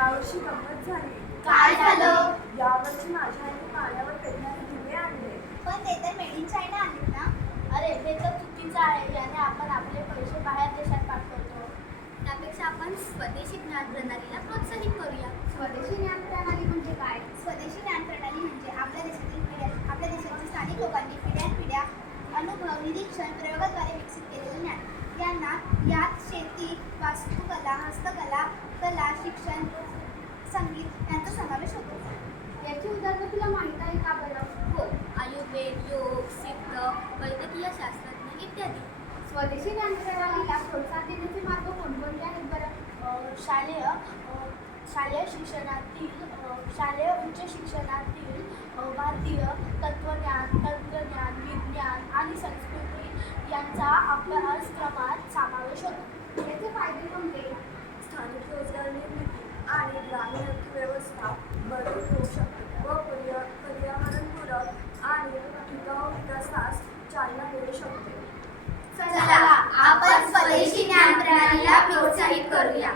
यावर्षी गंमत झाली. काय झालं? यावर्षी माझ्या आईने पाण्यावर पेटणारे दिवे आणले. पण ते तर मेड इन चायना आहेत ना. अरे हे तर चुकीचं आहे. याने आपण आपले पैसे बाहेर देशात पाठवतो. त्यापेक्षा आपण स्वदेशी ज्ञान प्रणालीला प्रोत्साहित करूया. स्वदेशी ज्ञान प्रणाली म्हणजे काय? स्वदेशी ज्ञान प्रणाली म्हणजे आपल्या देशातील स्थानिक लोकांनी पिढ्यानपिढ्या अनुभव, निरीक्षण, प्रयोगाद्वारे विकसित केलेले ज्ञान. यात शेती, वास्तुकला, हस्तकला, कला, शिक्षण, संगीत यांचा समावेश होतो. याची उदाहरणं तुला माहीत आहे का बरं? हो, आयुर्वेद, योग, सिद्ध, वैद्यकीय शास्त्रज्ञ इत्यादी. स्वदेशी ज्ञान प्रणालीला प्रोत्साहन देण्याचे मार्ग कोणकोणते आहेत बरं? शालेय उच्च शिक्षणातील भारतीय तत्त्वज्ञान, तंत्रज्ञान, विज्ञान आणि संस्कृती यांचा अभ्यासक्रमात समावेश होतो. याचे फायदे कोणते? स्थानिक रोजगार निर्मिती आणि ग्रामीण अर्थव्यवस्था बदल होऊ शकते व पर्यावरणपूरक आणि टिकाऊ विकासास चालना मिळू शकते. चला आपण स्वदेशी ज्ञान प्रणालीला प्रोत्साहित करूया.